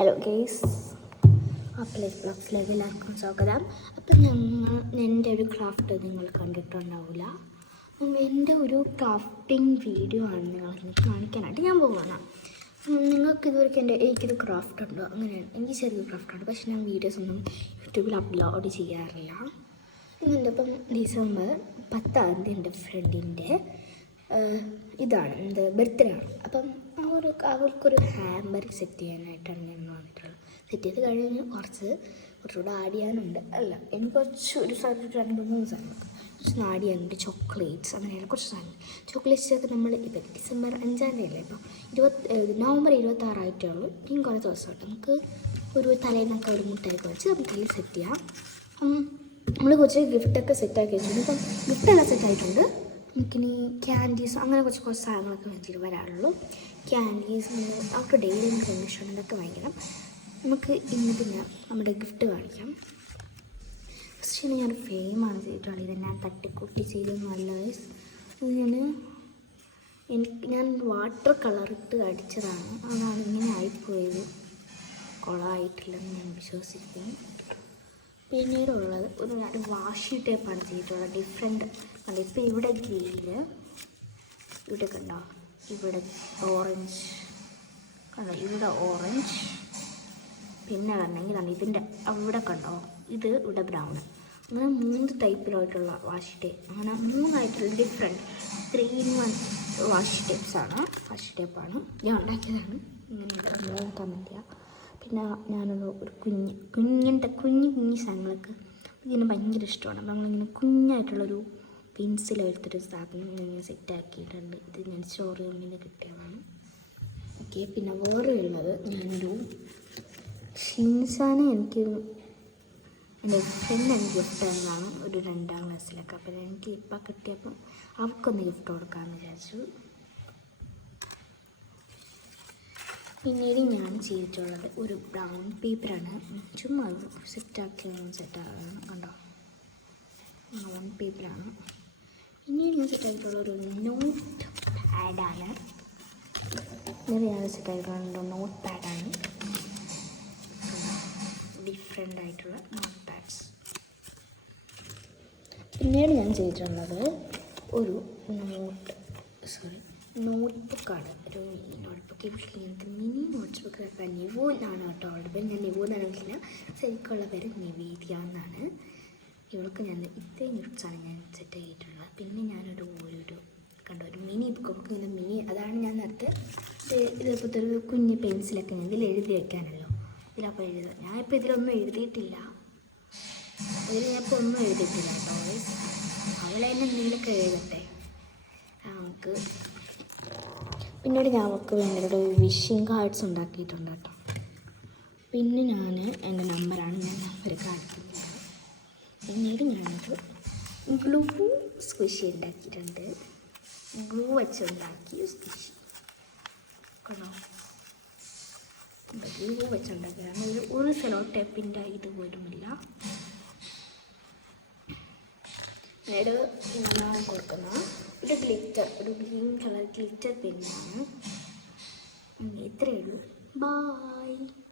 Hello guys, applies ബ്ലോഗ്സിലേക്ക് എല്ലാവർക്കും സ്വാഗതം. അപ്പം എൻ്റെ ഒരു ക്രാഫ്റ്റ് നിങ്ങൾ കണ്ടിട്ടുണ്ടാവില്ല. എൻ്റെ ഒരു ക്രാഫ്റ്റിംഗ് വീഡിയോ ആണ് നിങ്ങളെ കാണിക്കാനായിട്ട് ഞാൻ പോവുകയാണ്. നിങ്ങൾക്ക് ഇതുവരെ എനിക്കൊരു ക്രാഫ്റ്റ് ഉണ്ടോ? അങ്ങനെയാണ്, എനിക്ക് ചെറിയൊരു ക്രാഫ്റ്റാണ്. പക്ഷേ ഞാൻ വീഡിയോസ് ഒന്നും യൂട്യൂബിൽ അപ്ലോഡ് ചെയ്യാറില്ല. എൻ്റെ ഇപ്പം ഡിസംബർ 10 എൻ്റെ ഫ്രണ്ടിൻ്റെ ഇതാണ് ബർത്ത്ഡേ ആണ്. അപ്പം അവർക്കൊരു ഹാമ്പർ സെറ്റ് ചെയ്യാനായിട്ടാണ് ഞാൻ വന്നിട്ടുള്ളത്. സെറ്റ് ചെയ്ത് കഴിഞ്ഞ് കുറച്ചുകൂടെ ആഡ് ചെയ്യാനുണ്ട്. എനിക്ക് ഒരു 2-3 സാധനം കുറച്ച് ആഡ് ചെയ്യാനുണ്ട്. ചോക്ലേറ്റ്സ്, അങ്ങനെയുള്ള കുറച്ച് സാധനം. ചോക്ലേറ്റ്സൊക്കെ നമ്മൾ ഇപ്പം ഡിസംബർ 5 അല്ലേ, ഇപ്പം നവംബർ 26 ആയിട്ടേ ഉള്ളൂ. ഇനിയും കുറേ ദിവസമായിട്ട് നമുക്ക് ഒരു തലേന്നൊക്കെ ഒരു മുട്ടയൊക്കെ വെച്ച് നമുക്ക് അതിൽ സെറ്റ് ചെയ്യാം. നമ്മൾ കുറച്ച് ഗിഫ്റ്റൊക്കെ സെറ്റാക്കി വെച്ചിട്ടുണ്ട്. ഇപ്പം ഗിഫ്റ്റെല്ലാം സെറ്റായിട്ടുണ്ട്. നമുക്കിനി ക്യാൻഡീസ് അങ്ങനെ കുറച്ച് സാധനങ്ങളൊക്കെ വെച്ചിട്ട് വരാറുള്ളൂ. ക്യാൻഡീസ് അവർക്ക് ഡെയിലി നമുക്ക് ഇഷ്ടമാണ്, ഇതൊക്കെ വാങ്ങിക്കണം. നമുക്ക് ഇന്ന് പിന്നെ നമ്മുടെ ഗിഫ്റ്റ് കാണിക്കാം. ഫസ്റ്റ് ഞാൻ ഫ്രെയിമാണ് ചെയ്തിട്ടുള്ളത്. ഇത് ഞാൻ തട്ടിക്കൂട്ടി ചെയ്തൊന്നുമല്ല ഗൈസ്. ഞാൻ വാട്ടർ കളറിട്ട് അടിച്ചതാണ്. അതാണ് ഇങ്ങനെ ആയിപ്പോയത്. കുളമായിട്ടില്ലെന്ന് ഞാൻ വിശ്വസിക്കുന്നു. പിന്നീടുള്ളത് ഒരു വാഷി ടേപ്പാണ് ചെയ്തിട്ടുള്ളത്. ഡിഫറെൻറ്റ് കണ്ടോ. ഇപ്പോൾ ഇവിടെ ഗ്രീന്, ഇവിടെ കണ്ടോ, ഇവിടെ ഓറഞ്ച് കണ്ടോ, ഇവിടെ ഓറഞ്ച്. പിന്നെ കണ്ടെങ്കിൽ കണ്ടോ ഇതിൻ്റെ അവിടെ കണ്ടോ, ഇത് ഇവിടെ ബ്രൗൺ. അങ്ങനെ 3 ടൈപ്പിലായിട്ടുള്ള വാഷി ടേപ്പ്, അങ്ങനെ 3 ഡിഫറെൻറ്റ് 3-in-1 വാഷി ടേപ്പാണ് ഞാൻ ഉണ്ടാക്കിയതാണ്. ഇങ്ങനെ കമൻറ്റ് ചെയ്യുക. പിന്നെ ഞാനൊന്ന് ഒരു കുഞ്ഞു സാധനങ്ങളൊക്കെ ഇതിന് ഭയങ്കര ഇഷ്ടമാണ്. അപ്പം നമ്മളിങ്ങനെ കുഞ്ഞായിട്ടുള്ളൊരു പെൻസിലെടുത്തൊരു സാധനം ഇങ്ങനെ സെറ്റാക്കിയിട്ടുണ്ട്. ഇത് ഞാൻ സ്റ്റോറിയിൽ നിന്ന് കിട്ടിയതാണ്. ഓക്കെ, പിന്നെ വേറെ ഉള്ളത് ഞാനൊരു ഷിൻസാനെ എൻ്റെ ഫ്രണ്ട് എനിക്ക് ഗിഫ്റ്റ് തന്നതാണ് ഒരു 2ാം ക്ലാസ്സിലൊക്കെ. അപ്പം എനിക്ക് ഇപ്പം കിട്ടിയപ്പം അവർക്കൊന്ന് ഗിഫ്റ്റ് കൊടുക്കാമെന്ന് വിചാരിച്ചു. പിന്നീട് ഞാൻ ചെയ്തിട്ടുള്ളത് ഒരു ബ്രൗൺ പേപ്പറാണ്. ചുമ്മാ സെറ്റാക്കുകയാണ് കണ്ടോ, ബ്രൗൺ പേപ്പറാണ്. പിന്നീട് ഞാൻ സെറ്റായിട്ടുള്ള ഒരു നോട്ട് പാഡാണ്. ഞാൻ സെറ്റായിട്ടുള്ള നോട്ട് പാഡാണ്. ഡിഫറെൻ്റ് ആയിട്ടുള്ള നോട്ട് പാഡ്സ്. പിന്നീട് ഞാൻ ചെയ്തിട്ടുള്ളത് ഒരു നോട്ട് ബുക്കാണ്. ഒരു നോട്ട് ബുക്ക്. ഇങ്ങനത്തെ മിനി നോട്ട് ബുക്കൊക്കെ നിവോ എന്നാണ് കേട്ടോ ഓർഡർ. ഞാൻ നിവോ എന്നാണ് വിളിക്കില്ല, ശരിക്കുള്ള പേര് നിവേദ്യ എന്നാണ്. ഇവൾക്ക് ഞാൻ ഇത്രയും ഗിഫ്റ്റ്സാണ് ഞാൻ സെറ്റ് ചെയ്തിട്ടുള്ളത്. പിന്നെ ഞാനൊരു കണ്ടോ ഒരു മിനി ബുക്ക് ഇങ്ങനെ മിനി, അതാണ് ഞാൻ നേരത്തെ ഇതേപോലത്തെ ഒരു കുഞ്ഞ് പെൻസിലൊക്കെ ഞാൻ ഇതിൽ എഴുതി വയ്ക്കാനല്ലോ. ഇതിലപ്പോൾ എഴുതുക. ഞാനിപ്പോൾ ഇതിലൊന്നും എഴുതിയിട്ടില്ല. ഞാനിപ്പോൾ ഒന്നും എഴുതിയിട്ടില്ല കേട്ടോ. അവളെന്നെ എന്തെങ്കിലുമൊക്കെ എഴുതട്ടെ നമുക്ക്. പിന്നീട് ഞാൻ അവൾക്ക് വേണ്ടിയിട്ട് വിഷിംഗ് കാർഡ്സ് ഉണ്ടാക്കിയിട്ടുണ്ട് കേട്ടോ. പിന്നെ ഞാൻ എൻ്റെ നമ്പറാണ് ഞാൻ നമ്പർ കാണിക്കുന്നത്. പിന്നീട് ഞാനൊരു ഗ്ലൂ സ്ക്വിഷി ഉണ്ടാക്കിയിട്ടുണ്ട്. ഗ്ലൂ വെച്ചുണ്ടാക്കി സ്ക്വിഷി കണ്ടോ, ഗ്ലൂ വെച്ചുണ്ടാക്കിയതാണ്. ഒരു സെലോ ടേപ്പിൻ്റെ ഇതുപോലുമില്ല. പിന്നീട് ഞാൻ കൊടുക്കുന്ന ഒരു ഗ്ലിറ്റർ, ഒരു ഗ്രീൻ കളർ ഗ്ലിറ്റർ പെന്നാണ്. ഇത്രയേ ഉള്ളൂ. ബായ്.